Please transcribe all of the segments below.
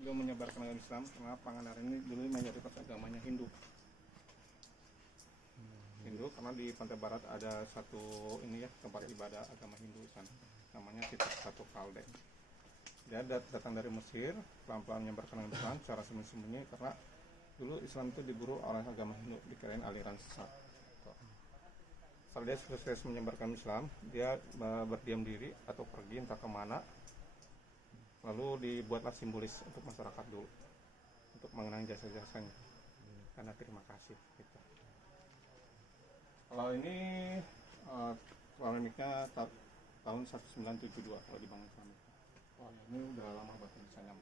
beliau menyebarkan agama Islam karena Pangandaran ini dulu mayoritas agamanya Hindu. Karena di pantai barat ada satu ini ya tempat ibadah agama Hindu sana, namanya Sitak Satu Kalde. Dia datang dari Mesir, pelan-pelan menyebarkan agama Islam secara sembunyi-sembunyi karena dulu Islam itu diburu oleh agama Hindu, dikirain aliran sesat. Setelah dia sukses menyebarkan Islam, dia berdiam diri atau pergi entah kemana. Lalu dibuatlah simbolis untuk masyarakat dulu, untuk mengenang jasa-jasanya, karena terima kasih. Gitu. Kalau ini keramiknya tahun 1972 kalau dibangun keramik. Wah ini udah lama banget misalnya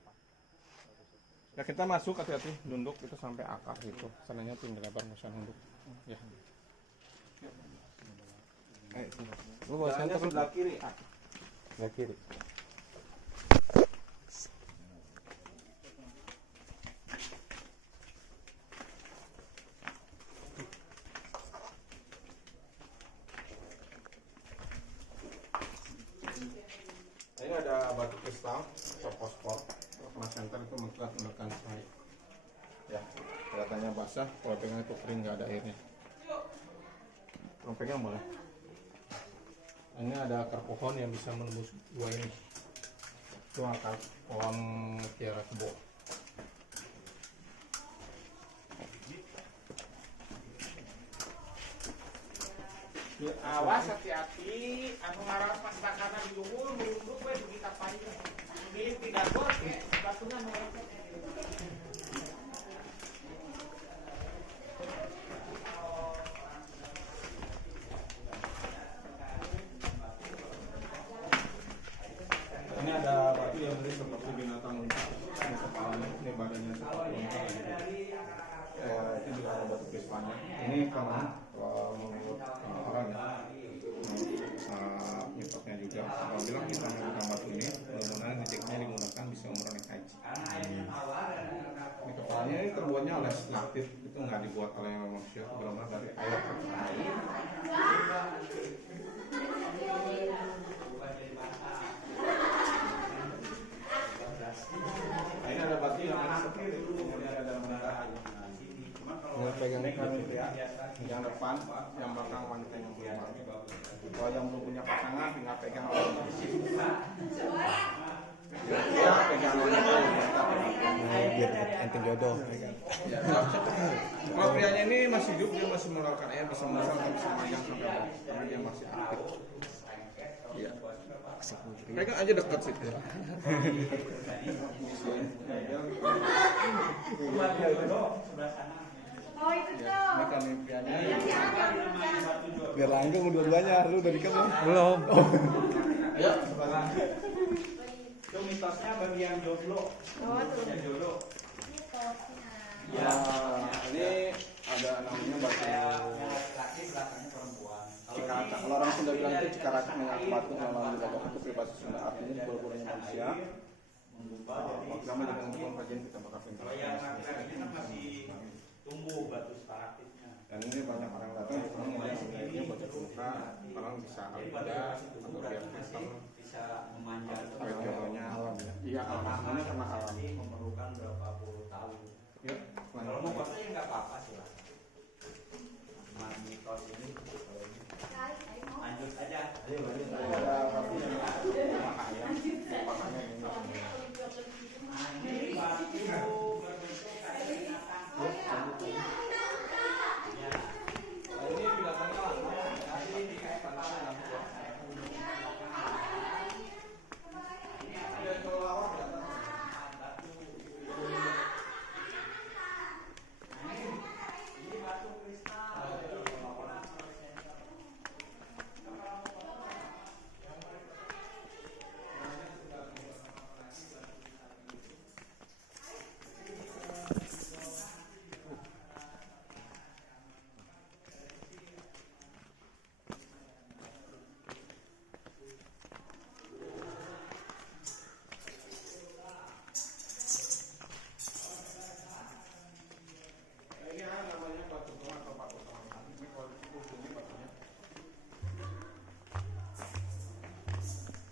4. Ya kita masuk hati-hati, nunduk itu sampai akar itu, sananya tinggal lebar musuh nunduk. Ya. Lu bawa senter sebelah kiri. Sebelah kiri. Ini ada batu kristal atau fosfor. Kalau kena senter itu mengeluarkan cahaya. Ya, kelihatannya basah. Kalau pegang itu kering, nggak ada airnya. Kalau pegang boleh. Ini ada akar pohon yang bisa menembus dua ini. Itu akar pohon mutiara kebo. Awas hati-hati, anu ngaras pas bakana di luhur, nunduk we dugi ka paling. Milih 3 gol ke batunya nu Ini ada batu yang mirip seperti binatang unta. Ini kepalanya, ini badannya seperti unta. Itu juga ada batu kristalnya. Ini karena menurut orang ya, mitosnya juga. Kalau bilang kita menggunakan batu ini, mudah-mudahan rezeknya digunakan bisa umroh naik haji. Ini kepalanya ini terbuatnya oleh latif, itu nggak dibuat oleh manusia, benar-benar dari air. Nah, ini ada batu yang seperti itu, kemudian ada menara. Pegang yang depan, yang belakang wanita yang belum. Kalau yang belum punya pasangan, tinggal pegang orang ya, pegang wanita biar enten jodoh. Ya, kalau prianya ini masih hidup, dia masih mengeluarkan air, bisa memasang, bisa panjang sampai bawah, karena dia masih aktif. Iya. Pegang aja dekat situ. Oh itu tuh. Ini kami prianya. Biar langgeng dua-duanya, lu udah dikam belum? Belum. Ya, itu mitosnya bagian jodoh. Oh tuh. Yang jodoh. ya, ini ada namanya batu Laki belakangnya perempuan. Cikaracak. Kalau orang Sunda bilang itu Cikaracak, mengaku batu nama wilayah itu pribadi Sunda, artinya bola-bolanya manusia. Agama dengan hukum kajian kita bakal pintar. Kalau yang ini kan masih tumbuh batu staratifnya. Dan ini banyak orang datang, orang mulai sebenarnya batu muka, orang bisa alida atau biar kristal. Bisa memanjang Jodohnya alam ya. Iya alam, ini karena alam. Memerlukan berapa puluh tahun. Ya, Kalau mau foto ya nggak apa-apa sih lah. Mitos ini lanjut aja. Ayo lanjut. ada batu yang makanya ini. Ini batu berbentuk kayak binatang. Ini bilasanya lama, tapi ini kayak tantangan dalam buah. Ada kelelawar di atas. Ini batu kristal. Ini namanya batu gong atau batu taman. Ini kalau ujungnya batunya.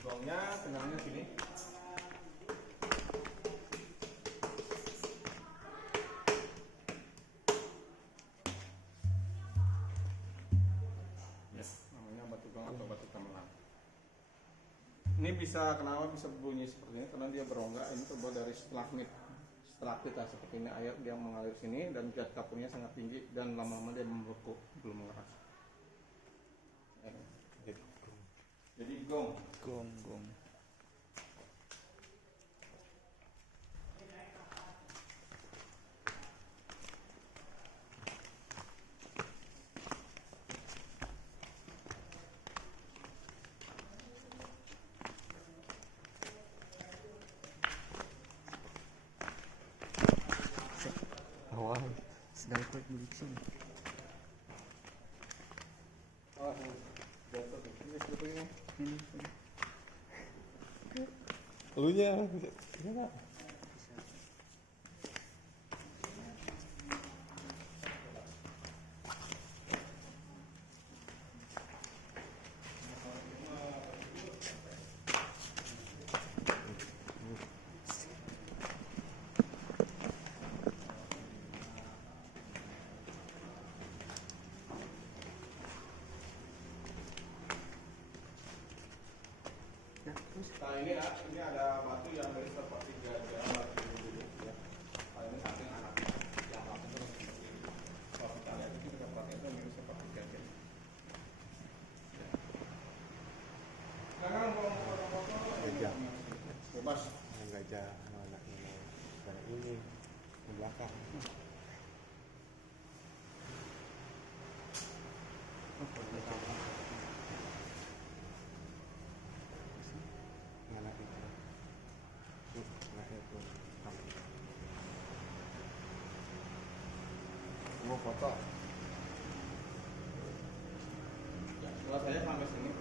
Gongnya kenalnya sini. Ini bisa kenapa bisa bunyi seperti ini karena dia berongga. Ini terbuat dari stalagmit. Stalaktit lah seperti ini, air dia mengalir sini dan zat kapurnya sangat tinggi dan lama-lama dia membeku, belum mengeras. Jadi gong. Gong. Awal sedang produksi. Oh, jatuh tuh. Ini sebetulnya. Elunya. Nah ini ada batu yang dari seperti gajah batu dulu ya. Nah ini samping anaknya yang batu terus seperti ini. Kalau kita lihat itu kita perhatikan itu mirip seperti gajah. Ya. Sekarang mau foto-foto Gajah. bebas. Yang gajah anaknya mau kayak ini di belakang. Anak itu. Anak itu. Mau foto. Ya, setelah saya sampai sini